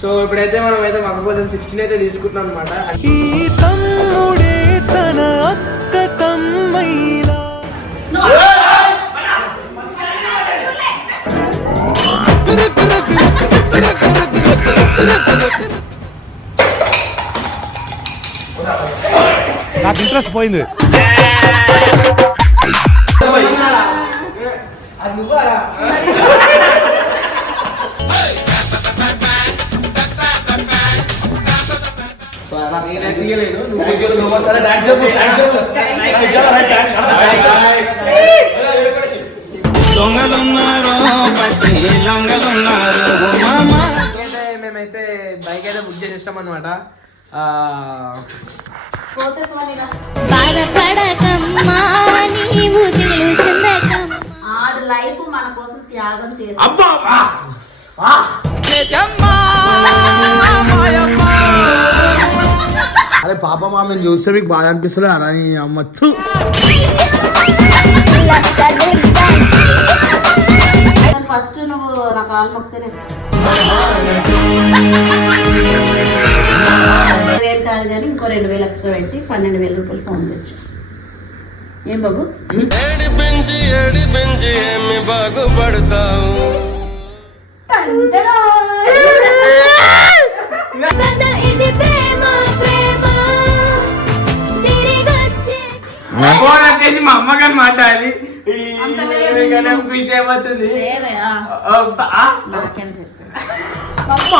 So ఇప్పుడైతే మనం అయితే మక్క కోసం సిక్స్టీన్ అయితే తీసుకుంటున్నాం అనమాట ఈ తమ్ముడే తన అక్క తమ్మైలా నాకు ఇంట్రెస్ట్ పోయింది అది దొంగలున్నారు పచ్చి లంగలున్నారు మామ అయితే మేమైతే బైక్ అయితే బుక్ చేసేస్తాం అనమాట బాధపడకమ్మా నీవు తెలుసుందకమ్మా ఆడు లైఫ్ మన కోసం త్యాగం చేసి అరే పాప మామని చూస్తే మీకు బాగా అనిపిస్తుంది అరా నీ అమ్మచ్చు ఫస్ట్ నువ్వు నా కాలు మొక్కితేనే వేలు కాదు కానీ ఇంకో రెండు వేలు ఎక్స్ట్రా పెట్టి పన్నెండు వేల రూపాయలు ఫోన్ తెచ్చు. ఏం బాబు? ఏడి పెంచి ఏడి పెంచి ఏమి బాగుపడతావు? ఫోన్ వచ్చేసి మా అమ్మ గారు మాట్లాడాలి ఈ అంత లేదు. ఖుషి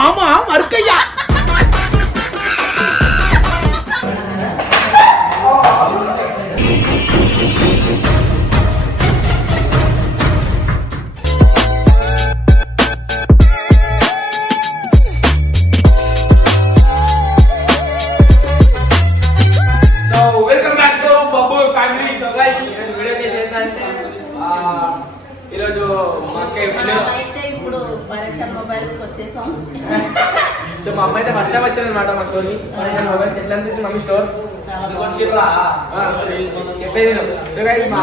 మొబైల్స్ వచ్చేసాం. సో మా అమ్మ అయితే ఫస్ట్ టైం వచ్చింది అనమాట మా స్టోరీ పరేషన్ మొబైల్స్ ఎట్లా అనిపించింది మమ్మీ స్టోర్. చెప్పేది. సో గైస్ మా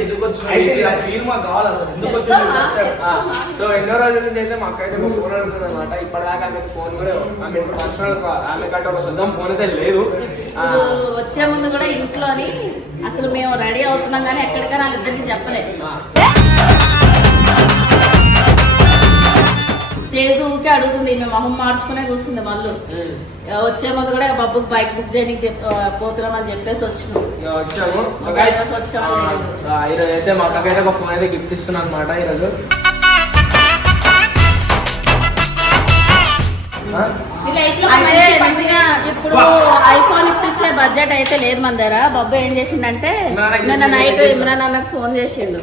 ఎందుకు వచ్చింది? ఫీల్ మాకు కావాలి అసలు. ఎందుకు? వచ్చింది? సో ఎన్నో రోజుల నుంచి అయితే మా అక్క అయితే ఒక ఫోన్ అడుగుతుంది అనమాట ఇప్పటిదాకా ఆమె ఫోన్ కూడా ఆమె పర్సనల్ ఆమె కంటే ఒక సొంతం ఫోన్ అయితే లేదు. వచ్చే ముందు కూడా ఇంట్లోని అసలు మేము రెడీ అవుతున్నాం కానీ ఎక్కడికైనా వాళ్ళిద్దరికి చెప్పలే. తేజు ఊకే అడుగుతుంది మేము మొహం మార్చుకునే కూర్చుంది మళ్ళీ. వచ్చే ముందు కూడా బబ్బుకి బైక్ బుక్ చేయడానికి చెప్ పోతున్నామని చెప్పేసి వచ్చినాం. వచ్చాము. ఈరోజు. అయితే మా అక్కకైతే ఒక ఫోన్ అయితే గిఫ్ట్ ఇస్తున్నాను అనమాట ఈరోజు. ఇప్పుడు ఐఫోన్ ఇప్పించే బడ్జెట్ అయితే లేదు మన దగ్గర. బాబు ఏం చేసిండంటే నిన్న నైట్. ఇమ్రాన్ అన్నకు ఫోన్ చేసిండు.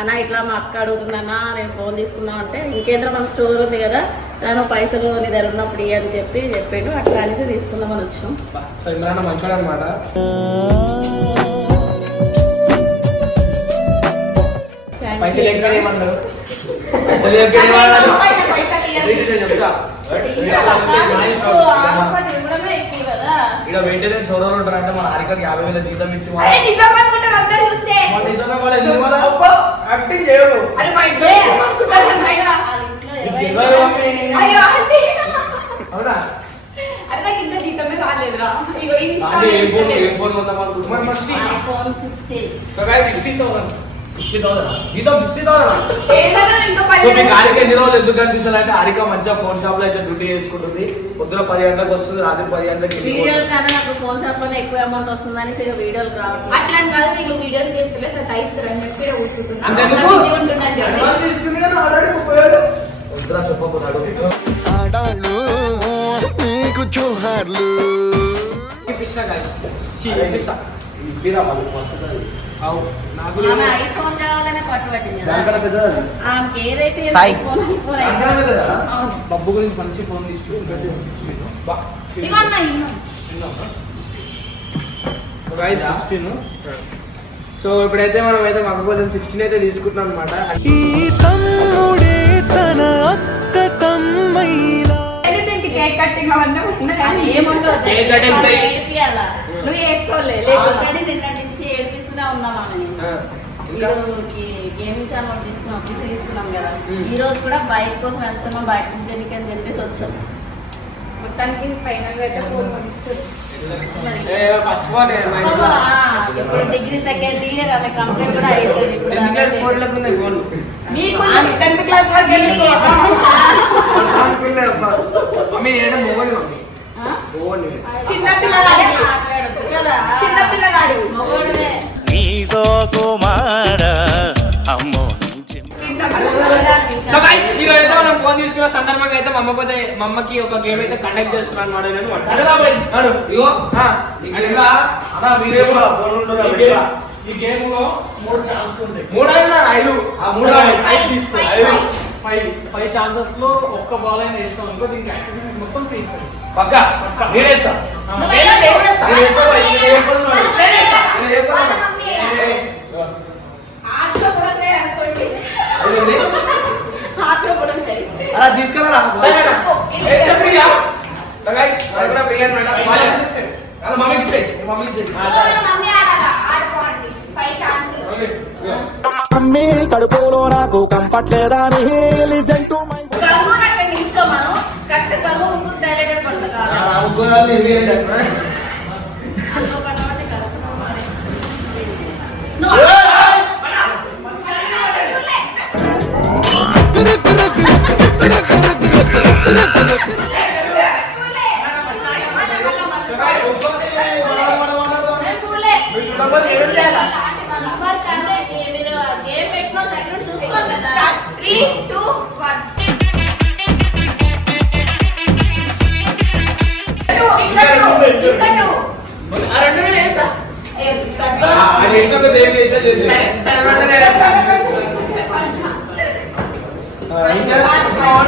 అన్న ఇట్లా మా అక్క అడుగుతుందన్నా నేను ఫోన్ తీసుకున్నా అంటే ఇంకేంద్ర మన స్టోర్ ఉంది కదా దాని పైసలు నీ దగ్గర ఉన్నప్పుడు ఇయ్యి అని చెప్పి చెప్పిండు. అట్లా అనేసి తీసుకుందామని వచ్చాం. సో ఇమ్రాన్ అనమాట పైసలు. ఎక్కడ ఏమన్నారు? ఎక్కడ ఏమన్నారు. ఇక్కడ మెయింటెనెన్స్ ఎవరెవరు ఉంటారంటే మన హరికకి యాభై వేల జీతం ఇచ్చి యాక్టింగ్ అరే మా ఇంట్లో. అయ్యో. అవునా? అరే నాకు జీతమే రాలేదురా. ఇగో phone phone so guys sixteen thousand 60,000 జీతం 60,000 ఏదైనా ఇంకా పది సో మీకు హారిక ఎన్ని రోజులు ఎందుకు కనిపిస్తుంది అంటే హారిక మంచిగా ఫోన్ షాప్లో అయితే డ్యూటీ చేసుకుంటుంది. పొద్దున పది గంటలకు వస్తుంది రాత్రి పది గంటలకు ఇంటికి వీడియోల పోతుంది. కన్నా నాకు ఫోన్ షాప్లోనే ఎక్కువ అమౌంట్ వస్తుందని సరే వీడియోలు రావట్లేదు. అట్లా అని కాదు నీకు వీడియోస్ చేస్తలే అని చెప్పి కూర్చుంటున్నా. చెప్పకున్నాడు. ఆడాళ్ళు నీకు జోహార్లు. ఇప్పించిన గైస్ చీ ఇప్పిస్తా. ఇప్పిరా వాళ్ళు మస్తు బబ్బు గురించి మంచి ఫోన్ తీసుకుని ఇదిగో అన్న ఇన్ను గైస్ సిక్స్టీన్ సో ఇప్పుడైతే మనం అయితే మక్క కోసం సిక్స్టీన్ అయితే తీసుకుంటున్నాం అనమాట ఈ తమ్ముడే తన అక్క తమ్మైలా. దీనికి కేక్ కట్టింగ్ అవన్నీ ఉన్నాయి ఏముండదు కేక్ ఏడిపియాలా నువ్వు చేస్తావులే లేకపోతే నుంచి గేమింగ్ ఛానల్ తీసుకున్నాం కదా. ఈ రోజు కూడా బైక్ కోసం వెళ్తున్నాం బైక్ జర్నీకి అని చెప్పేసి వచ్చాం. మొత్తానికి ఫైనల్ అయితే ఫోర్ మంత్స్. ఫస్ట్ ఫోన్ ఆ, ఇప్పుడు డిగ్రీ సెకండ్ ఇయర్ ఆమె కంప్లీట్ కూడా అయిపోయింది ఇప్పుడు టెన్త్ క్లాస్ మీకు టెన్త్ వరకు చిన్న తీసుకున్న సందర్భంగా అయితే మా అమ్మకి అయితే మా అమ్మకి ఒక గేమ్ అయితే కండక్ట్ చేస్తున్నాను అనమాట నేను. నాడు. ఇగో అన్న మీరే కూడా ఫోన్ ఉండదు ఈ గేమ్- ఈ గేమ్లో మూడు ఛాన్సెస్ ఉంటాయి. మూడు అయినా ఐదు. ఆ మూడు ఐదు. తీసుకో. ఐదు. ఫైవ్. ఫైవ్ ఛాన్సెస్లో ఒక్క బాల్ అయినా వేస్తాం. అనుకో దీనికి యాక్సెసరీస్ మొత్తం పక్క? నేనేస్తా నువ్వైనా దేవుడే సార్. నేను వేస్తా బాయ్. నేను ఏ పనులు వాడు? నేను ఏ పనులు వాడు? ఆటలో కూడా ఉంటాయి అనుకోండి. అదేంది? ఆటలో కూడా ఉంటాయి. అలా తీసుకురా సరేనా? వేస్తే ఫ్రీయా? సో గైస్ అది కూడా ఫ్రీ అన్నమాట. బాల్ అలా మమ్మీకి ఇచ్చేయి మమ్మీకి ఇచ్చేయి మమ్మీ కడుపులో నాకు కంఫర్ట్ లేదా లిసన్ టు మై కడుగు అక్కడ నిల్చోమను. కరెక్ట్ కడుగు ముందు డైరెక్ట్ పడదు కాదు. అనుకోవాలి ఇవి అందులో పడమంటే కొద్ది ఏం చేసా సరే, సరే, రెండు వేలు వేస్తా. అదే ఒక్కటానికి నా దగ్గర పెట్టేది. అలా, ఏ, ఒక్కటి. ఒక్కటి extra. అదే. జరుగు. నువ్వు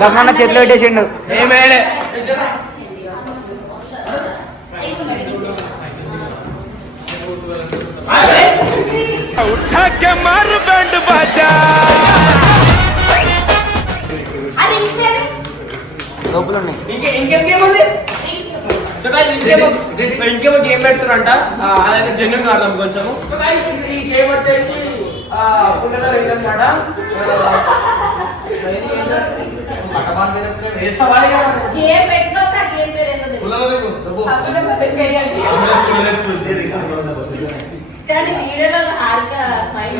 దమ్మన్న చేతిలో పెట్టేసిండు ఏం వేయలే. మారు బ్యాండ్ బాజా అది ఇచ్చేది లోపల ఉన్నాయి ఇంకే ఇంకేం గేమ్ ఉంది ఇంకేమో ఇంకేమో గేమ్ పెడుతున్నారంట ఆ, అదైతే జెన్యున్ ఆడదాం ఇది- ఈ గేమ్ వచ్చేసి. కానీ వీడియోలో హారిక స్మైల్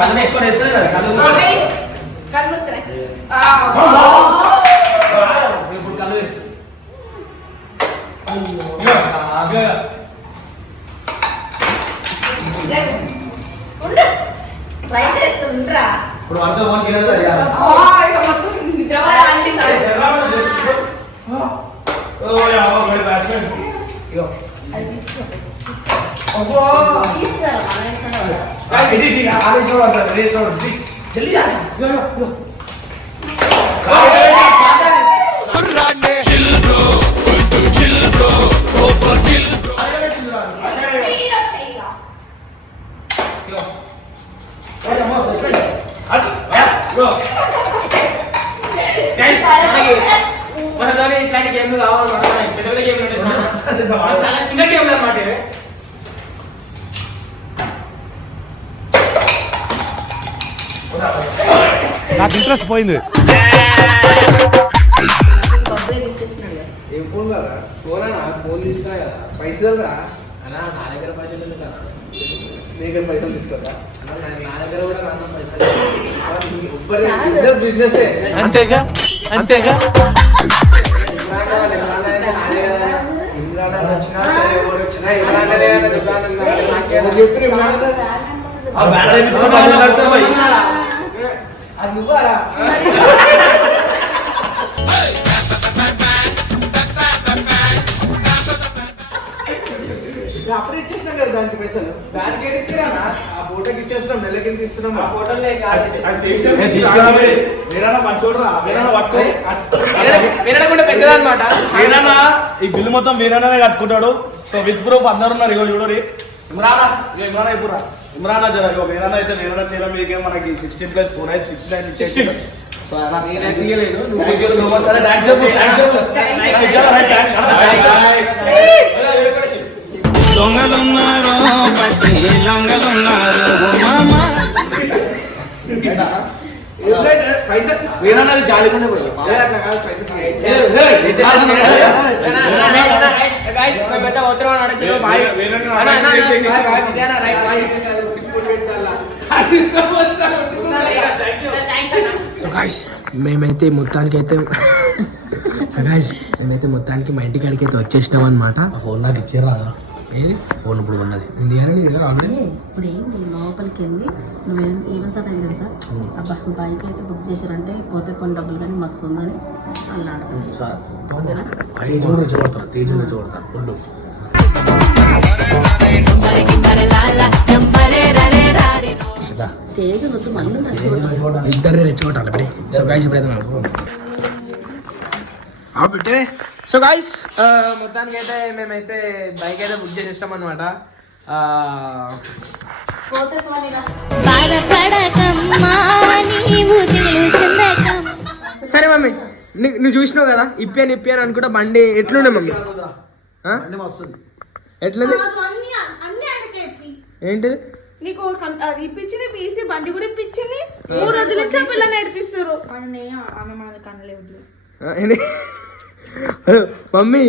కళ్ళు వేసుకొని వేస్తుంది కదా కళ్ళు మూసుకొని. కళ్ళు. ఇప్పుడు కళ్ళు వేస్తుంది. ట్రై చేస్తుండ్రా ఇప్పుడు అంతా ఫోన్ తినదు అయ్యా ఓ యా ఓ మరి బ్యాట్స్మెన్ ఇగో అది తీసుకో అబ్బో తీసుకురా మన ఇష్టం కదా. Guys, ఇది ఇది ఆదేశం వాడతారు ఆదేశం వాడతారు జల్దీ ఉంటాయి చాలా. చాలా చిన్న గేమ్లు అనమాట ఇవి నాకు ఇంట్రెస్ట్ పోయింది కొబ్బరి తినిపిస్తున్నాడు కదా. ఏం ఫోన్ కదా ఫోన్ అన్నా ఫోన్ తీసుకురా కదా పైసలు రా అన్నా నా దగ్గర పైసలు ఎందుకు అన్నా? నీకే పైసలు తీసుకోరా అన్నా, నా దగ్గర కూడా రాను పైసలు బిజినెస్ బిజినెస్ అంతేగా అంతేగా వచ్చినా సరే ఎవరు వచ్చినా కదా. నాకు ఆ బ్యానర్ కడతారు. అది నువ్వారా అప్పుడు ఇచ్చేసినా కదా దానికి పైసలు. దానికి ఆ ఫోటోకి ఇచ్చేస్తున్నాం నెలకి ఎంత ఇస్తున్నాం? ఆ ఫోటోలే ఈ బిల్లు మొత్తం వీరన్ననే కట్టుకుంటాడు. సో విత్ ప్రూఫ్ అందరు ఉన్నారు ఇగో చూడరి. ఇమ్రానా ఇగో ఇమ్రానా ఇప్పుడు ఇమ్రానా జర ఇగో వీరన్న అయితే వీరన్న చేయడం మీకే మనకి సిక్స్టీన్ ప్లస్ ఫోర్ అయితే సిక్స్టీ నైన్ ఇచ్చేసి సో Thank you దొంగలున్నారు పచ్చి లంగలున్నారు. మామ. వీరన్నది జాలిగానే పోయి మేమైతే మొత్తానికి అయితే సో గాయస్ మేమైతే మొత్తానికి మా ఇంటికి అడిగి అయితే వచ్చేసినాం అనమాట ఫోన్ నాకు ఇచ్చారా? ఏది? ఫోన్ ఇప్పుడు ఉన్నది. ఇది అని నీ దగ్గర ఆల్రెడీ? ఇప్పుడు లోపలికి వెళ్ళి నువ్వు ఈవెన్ సార్ ఏం తెలుసా? అబ్బా బైక్ అయితే బుక్ చేశారంటే పోతే కొన్ని డబ్బులు కానీ మస్తు ఉందని అన్నాడు ఓకేనా తేజ్ కూడా రెచ్చగొడతారు తేజ్ రెచ్చగొడతారు తేజ్ ఇద్దరు రెచ్చగొట్టాలి ఇప్పుడు సో గాయస్ పెట్టే సో గైస్ మొత్తానికి అయితే మేమైతే బైక్ అయితే బుక్ చేసేస్తాం అనమాట తెలుసుందకమ్మా సరే మమ్మీ నీ- నువ్వు చూసినావు కదా ఇప్పాను ఇప్పాను అనుకుంటా బండి ఎట్లుండే మమ్మీ? ఎట్లుంది. ఏంటిది? నీకు అది ఇప్పించింది పీసీ బండి కూడా ఇప్పించింది. మూడు రోజుల నుంచి ఆ పిల్ల నేర్పిస్తారు మనని ఆమె మన కనలేదు మమ్మీ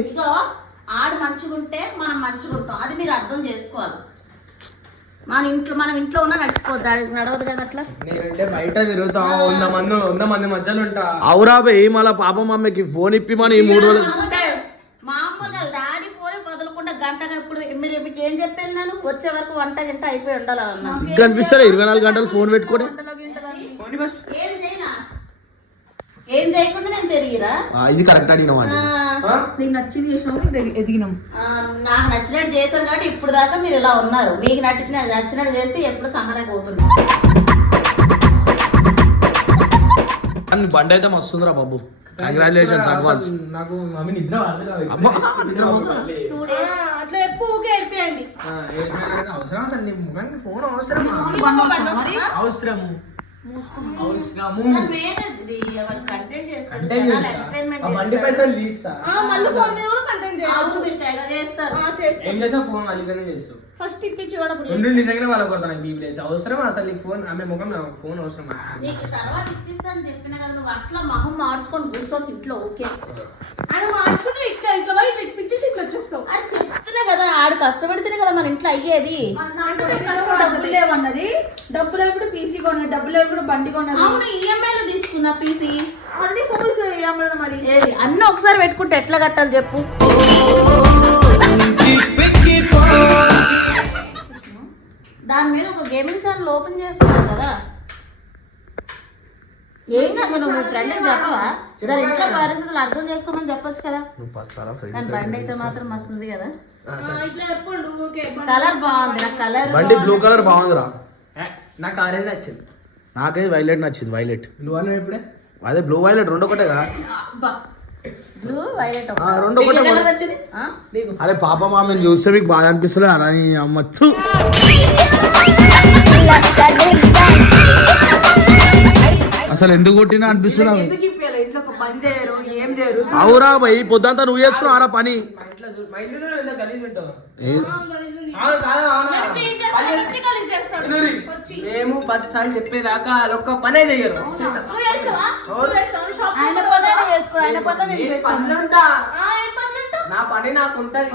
ఆడు మంచిగుంటే మనం మంచిగుంటాం అది మీరు అర్థం చేసుకోవాలి మన ఇంట్లో మనం ఇంట్లో ఉన్నా నడిచిపోద్ది నడవదు కదా అట్లా నేనంటే బయట తిరుగుతా వంద మంది వంద మంది మధ్యలో ఉంటా అవురా బే మళ్ళా పాపం అమ్మకి ఫోన్ ఇప్పి మన ఈ మూడు రోజులు మామూలుగా డాడీ ఫోన్ వదలకుండా గంటగా ఇప్పుడు మీరు మీకు ఏం చెప్పేది నేను వచ్చే వరకు వంట గంట అయిపోయి ఉండాలి అన్న ఇంకా అనిపిస్తారు ఇరవై నాలుగు గంటలు ఫోన్ పెట్టుకొని. ఏం చేయనా ఏం చేయకుండా నేను తిరిగిరా? ఆ, ఇది కరెక్ట్ అడిగినాం అండి. నీకు నచ్చింది చేసినావు ఎదిగినాం. నాకు నచ్చినట్టు చేశాను కాబట్టి ఇప్పుడు దాకా మీరు ఇలా ఉన్నారు. మీకు నచ్చిన నచ్చినట్టు చేస్తే ఎప్పుడు సంగరే పోతుంది కానీ బండి అయితే మస్తుందిరా బాబు. కంగ్రాచులేషన్స్ అడ్వాన్స్ నాకు మమ్మీ నిద్ర అట్లా ఎప్పుడు ఊకే పిల్లలకి అవసరం అసలు నీ ముఖానికి ఫోన్ అవసరం అవసరం బండి చేస్తారు. పైసలు తీస్తా. మళ్ళీ ఫోన్ మీద కూడా కంటెంట్ అవును మీరు తెగ చేస్తారు. చేస్తాం ఏం చేసా ఫోన్ అలిగానే చేస్తావు ఫస్ట్ ఇప్పించి కూడా నిజంగానే వాళ్ళ కొడతాను బీ ప్లేస్ అవసరం అసలు నీకు ఫోన్ ఆమె ముఖం నాకు ఫోన్ అవసరం నీకు. తర్వాత ఇప్పిస్తాను చెప్పిన కదా నువ్వు అట్లా మొహం మార్చుకొని కూర్చోకి ఇంట్లో ఓకే. ఆయన మార్చుకుని ఇట్లా ఇట్లా ఇట్లా ఇప్పించేసి ఇట్లా వచ్చేస్తావు. అది చెప్తున్నా కదా ఆడు కష్టపడితేనే కదా మన ఇంట్లో అయ్యేది. డబ్బులు లేవన్నది. డబ్బులు ఎప్పుడు పీసీ కొన్నది డబ్బులు ఎప్పుడు బండి కొన్నది అవును ఈఎంఐలో తీసుకున్నా పీసీ. అన్ని ఫోన్ అమ్మడం మరి. అన్నీ ఒకసారి పెట్టుకుంటే ఎట్లా కట్టాలి చెప్పు. దాని మీద ఒక గేమింగ్ ఛానల్ ఓపెన్ చేసుకున్నావు కదా. ఏం కాదు నువ్వు ఫ్రెండ్ చెప్పవా? సరే ఇంట్లో పరిస్థితులు అర్థం చేసుకోమని చెప్పొచ్చు కదా. కానీ బండి అయితే మాత్రం మస్తుంది కదా. ఇట్లా ఎప్పుడు ఊకే కలర్ బాగుంది నా కలర్ బండి బ్లూ కలర్ బాగుందిరా. నాకు ఆరేంజ్ నచ్చింది. నాకైతే వైలెట్ నచ్చింది వైలెట్. ఇప్పుడే? అదే బ్లూ వైలెట్ రెండు ఒకటే కదా. బ్లూ వైలెట్ రెండు ఒకటే నీకు నీకు? అరే పాప మామని చూస్తే మీకు బాగా అనిపిస్తుంది అలా అని అమ్మచ్చు అసలు ఎందుకు కొట్టినా అనిపిస్తుంది అవురా భయ్ పొద్దంతా నువ్వు చేస్తున్నావు ఆరా పని. మేము పదిసార్లు చెప్పేదాకా వాళ్ళు ఒక్క పనే చెయ్యరు. నా పని నాకు ఉంటది.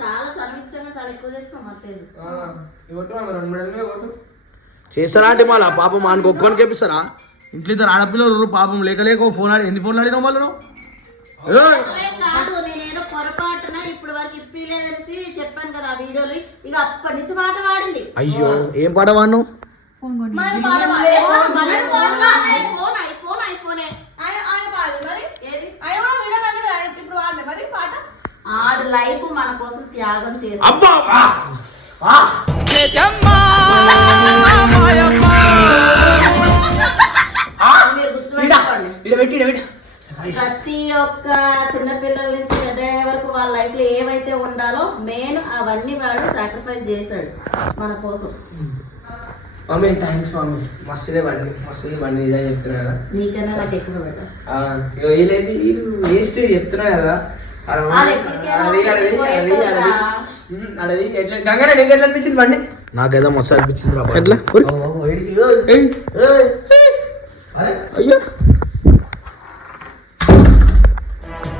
చాలా చాలా ఎక్కువ చేస్తాం చేస్తారా అంటే మళ్ళా? పాపం మనకు ఒక్కని కేపిస్తారా ఇంట్లో ఇద్దరు ఆడపిల్లలు పాపం లేక లేక ఫోన్ ఆడి ఎన్ని ఫోన్లు ఆడినావు పాడింది. అయ్యో ఏం పాట పాట ఆడు లైఫ్ మన కోసం త్యాగం చేసి అబ్బా! ప్రతి ఒక్క చిన్నపిల్లల నుంచి పెద్ద వరకు వాళ్ళ లైఫ్లో ఏవైతే ఉండాలో మెయిన్ అవన్నీ వాడు సాక్రిఫైస్ చేశాడు మన కోసం. Mummy thanks mummy. మస్తు బండి మస్తు బండి నిజంగా చెప్తున్నా కదా. నీకన్నా నాకు ఎక్కువ పెట్ట వీళ్ళు వేస్ట్ చెప్తున్నా కదా. అడవి, అడవి, అడవి, అడవి. ఎట్లా? గంగారెడ్డి ఎట్లా అనిపించింది బండి? నాకేదో మస్తు అనిపించింది రా ఎట్లా? అయ్యో.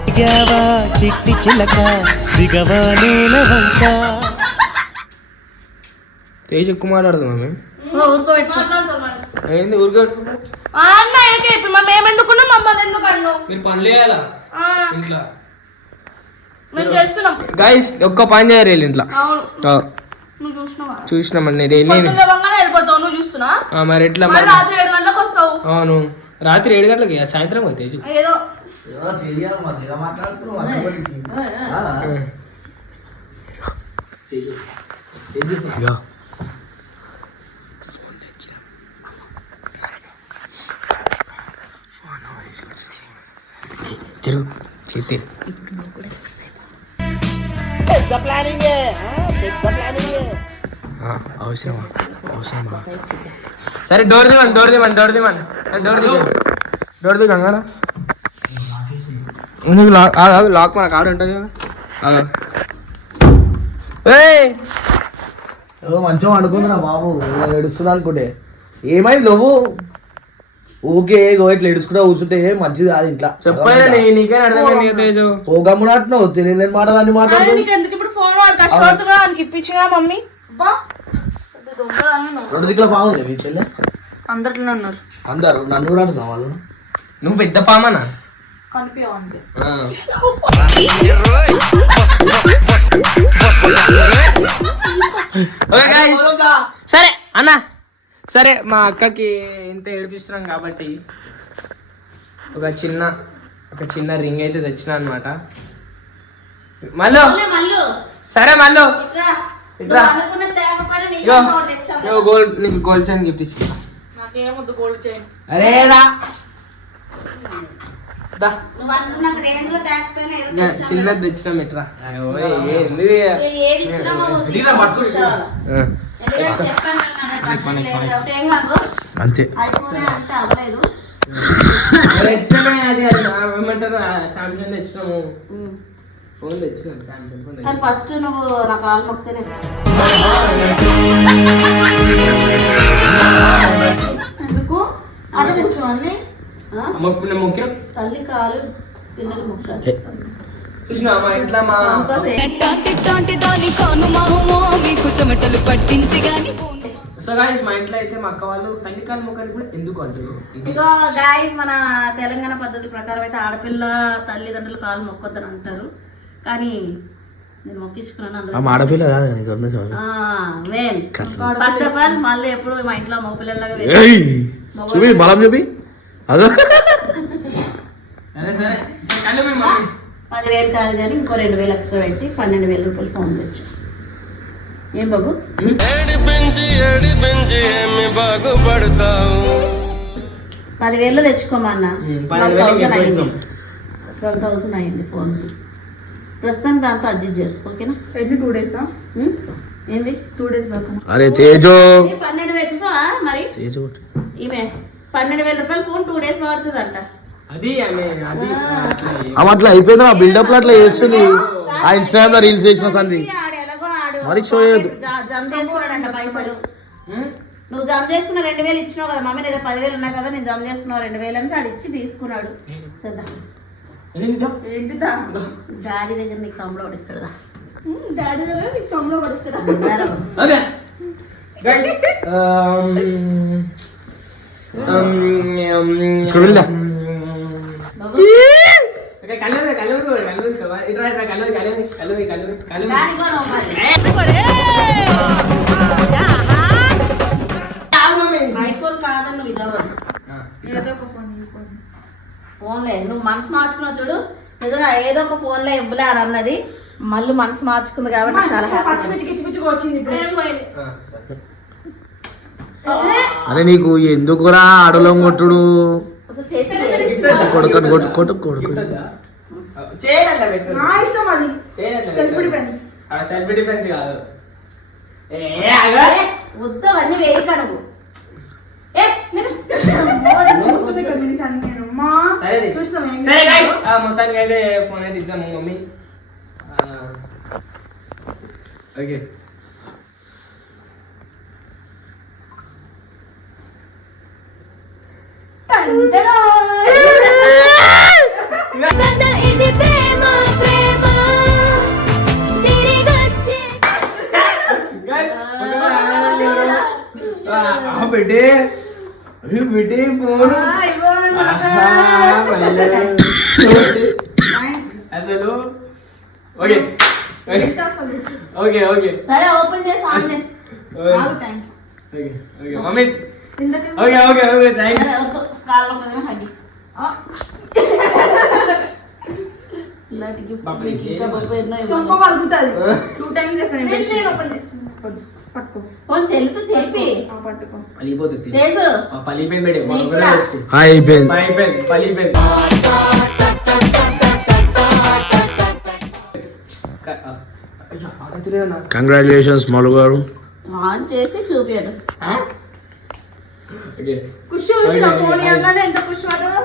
దిగావా చిట్టి చిలక దిగవా నేల వంక. తేజ్ ఎక్కువ ఊరుకోబెట్టు ఏంది ఊరికే ఆ అన్న ఆయనకే ఇప్పుడు మేము ఏమెందుకున్నాం మమ్మల్ని ఎందుకు అన్నావు? మీరు పనులు చేయాలా? ఆ, ఇంట్లో. మేము చేస్తున్నాం. గాయస్ ఒక్క పని చేయరు వీళ్ళు ఇంట్లో. నువ్వు చూసినావా? చూసినామండి నేను వెళ్ళిపోతావు నువ్వు చూస్తున్నా? మరి ఎట్లా? రాత్రి ఏడు గంటలకు వస్తావు? అవును. రాత్రి ఏడు గంటలకి సాయంత్రం పోయి తేజు ఏదో. ఇగో. తిరుగు చేతి. ఆ, అవసరమా? అవసరమా? సరే డోర్ దివండి డోర్ దివండి డోర్ దివండి డోర్ దిగ డోర్ దిగ అంగారా నీకు లాక్ ఆగు, లాక్ మన కాడ ఉంటుంది కదా. ఏదో మంచిగా అనుకుంటున్నా బాబు. ఇలా ఏడుస్తున్నా అనుకుంటే. ఏమైంది నువ్వు? ఓకే ఇట్లా ఏడుచుకుంటా కూర్చుంటే మంచిది కాదు ఇంట్లో. చెప్పైనా నీ- నీకేనా అర్థమైంది తేజు? ఓ గమ్మునాటున్నావు తెలియలేని మాటలు అన్ని వాడు ఆయనకి మమ్మీ. రెండు దిక్కుల బాగుంది మీ చెల్లె. అందరిలో ఉన్నారు. అందరు నన్ను కూడా అంటున్నావు వాళ్ళు? నువ్వు పెద్ద పామనా. సరే అన్న. సరే మా అక్కకి ఇంత ఏడిపిస్తున్నాం కాబట్టి ఒక చిన్న ఒక చిన్న రింగ్ అయితే తెచ్చిన అనమాట మళ్ళీ. సరే నువ్వు గోల్డ్ నీకు గోల్డ్ చైన్ గిఫ్ట్ చైన్? అరే రా. చిన్నది తెచ్చినాం కాదు. అంతే. తెచ్చినామే. ఫోన్ తెచ్చినాం సామ్సంగ్ ఫోన్ కానీ ఫస్ట్ నువ్వు నా కాలు ఎందుకు? అటు ముఖ్యం. తల్లి కాలు పిల్లలు చూసినా మా ఇంట్లో మా సో గాయస్ మా ఇంట్లో అయితే మా అక్క వాళ్ళు తల్లి కాలు ముఖాన్ని కూడా ఎందుకు అంటారు ఇగో గాయస్ మన తెలంగాణ పద్ధతి ప్రకారం అయితే ఆడపిల్ల తల్లిదండ్రులు కాలు మొక్కొద్దని అంటారు. కానీ నేను మొక్కించుకున్నాను ఆడపిల్ల కాదు నీకు ఫస్ట్ ఆఫ్ ఆల్ మళ్ళీ ఎప్పుడు మా ఇంట్లో చూపి బలం చూపి. అదో. పదివేలు కాదు కానీ ఇంకో రెండు వేలు ఎక్స్ట్రా పెట్టి పన్నెండు వేల రూపాయలు ఫోన్ తెచ్చు. ఏం బాబు? పదివేలు తెచ్చుకోమన్నా. ట్వెల్వ్ థౌసండ్ అయింది. ట్వెల్వ్ థౌసండ్ అయింది ఫోన్కి. ప్రస్తుతానికి దాంతో అడ్జస్ట్ చేసుకో ఓకేనా? ఎన్ని టూ డేసా? ఏంది? టూ డేస్ దాకా అరే తేజో! పన్నెండు వేలు చూసావా మరి? తేజో ఈమె పన్నెండు వేల రూపాయలు ఫోన్ టూ డేస్ పడుతుంది అంట అది ఆమె అది. అట్లా అయిపోయింది ఆ బిల్డప్ అట్లా చేస్తుంది. ఆ ఇన్స్టాగ్రామ్లో రీల్స్ చేసిన సంది. మరి చేసుకున్నాడంట పైసలు? నువ్వు జమ చేసుకున్న రెండు వేలు ఇచ్చినావు కదా మమ్మీ దగ్గర పదివేలు ఉన్నాయి కదా నేను జమ చేసుకున్నావు రెండు వేలు అని ఆడు ఇచ్చి తీసుకున్నాడు. డాడీ దగ్గర నీకు తమ్ముడు ఒకటి ఇస్తాడు దా. డాడీ దగ్గర నీకు తమ్ముడు పడుతురా రా. Okay guys um um um ఇక్కడ వెళ్దా? ఓకే కళ్ళు కళ్ళు కళ్ళు ఇట్రా ఇట్రా కళ్ళు కళ్ళు కళ్ళు కళ్ళు కళ్ళు ఫోన్లే. నువ్వు మనసు మార్చుకున్నావు చూడు. నిజంగా ఏదో ఒక ఫోన్లో ఇవ్వలే అని అన్నది. మళ్ళీ మనసు మార్చుకుంది కాబట్టి చాలా వచ్చింది ఇప్పుడు. ఏం పోయింది? అరే నీకు ఎందుకురా ఆడలో కొట్టుడు? కొడుకని కొట్టు కొట్టు కొడుకు వద్దు వేయక నువ్వు. ఏ, నేను- చూస్తుంది ఇక్కడ నుంచి అన్ని నేను అమ్మా సరే ఇది. చూసినాం ఏం సరే చేస్తున్నావు? గైస్ మొత్తానికి అయితే ఫోన్ అయితే ఇచ్చాము మమ్మీ ఓకే టంటడా. కదా ఇది ప్రేమ ప్రేమ తిరిగొచ్చే పెట్టే పెట్టే ఫోన్ ఆ, ఇవ్వండి అసలు? Okay okay. ఓకే సరే ఓపెన్ చేసి ఆన్ చేయి. ఓకే. మమ్మీ. ఇంకా చొంప టూ టైమ్స్ నేను ఓపెన్ చేస్తాను. పట్టుకో. ఫోన్ చెల్లితో చెప్పి. ఆ, పట్టుకో. పలిపోతుంది తేజు పలిపోయింది మేడం. నీకు కూడా. అయిపోయింది. పలిపోయింది పలిపోయింది కంగ్రాచులేషన్స్ మలు గారు. ఆన్ చేసి కుష్ ఫోన్ ఎంత కుష్ వాడు?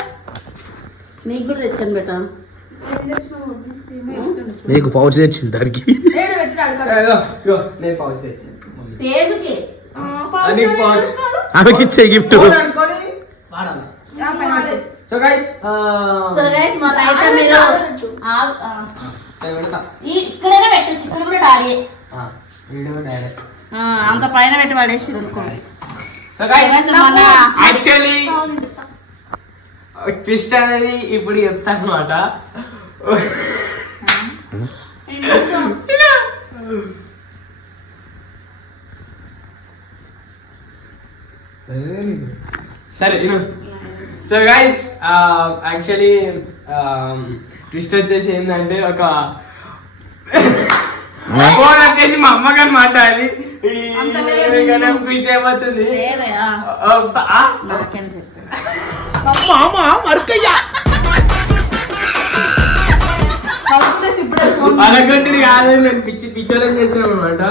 నీకు కూడా తెచ్చాను బేటా. నీకు పౌచ్ తెచ్చింది దానికి. ఆమెకి ఇచ్చే gift. So guys so guys అయితే మీరు ఇక్కడైనా పెట్టచ్చు ఇక్కడ కూడా డాడీ అంత పైన పెట్టి పడేసి అనుకో. సో గైస్ Guys, మన యాక్చువల్లీ ట్విస్ట్ అనేది ఇప్పుడు చెప్తా అనమాట సరే సో గైస్ యాక్చువల్లీ ట్విస్ట్ వచ్చేసి ఏంటంటే ఒక ఫోన్ వచ్చేసి మా అమ్మ గారు మాట్లాడి అంత లేదు. ఖుషి అయిపోతుంది. నేను పిచ్చి చేసినాం అనమాట.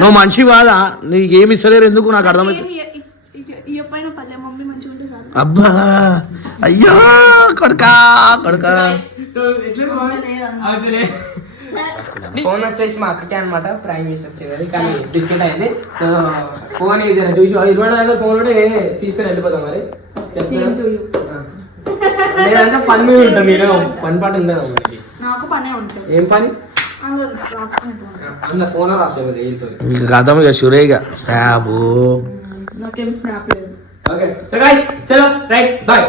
నువ్వు మనిషి కాదా నీకేమి ఇస్తలేరు ఎందుకు? నాకు అర్థమైంది ఈ పైన పల్లె మమ్మీ మంచిగా ఉంటే చాలు. అబ్బా! అయ్యో! కొడుకా కొడుకా. ఫోన్ వచ్చేసి మా అక్కకే అనమాట ప్రైమ్ చేసి వచ్చేది. కానీ బిస్కెట్ అయింది. సో ఫోన్ ఇది చూసి ఇరవై నాలుగు ఫోన్ కూడా తీసుకుని వెళ్ళిపోతాం మరి. లేదంటే పని మీద ఉంటాం మీరు పని పాట ఉండదు మనకి. నాకు పనే ఉంటుంది. ఏం పని? అందులో ఫోన్ ఇంకా నాకేం స్నాప్ లేదు. ఓకే. సో గైస్ చలో రైట్ బాయ్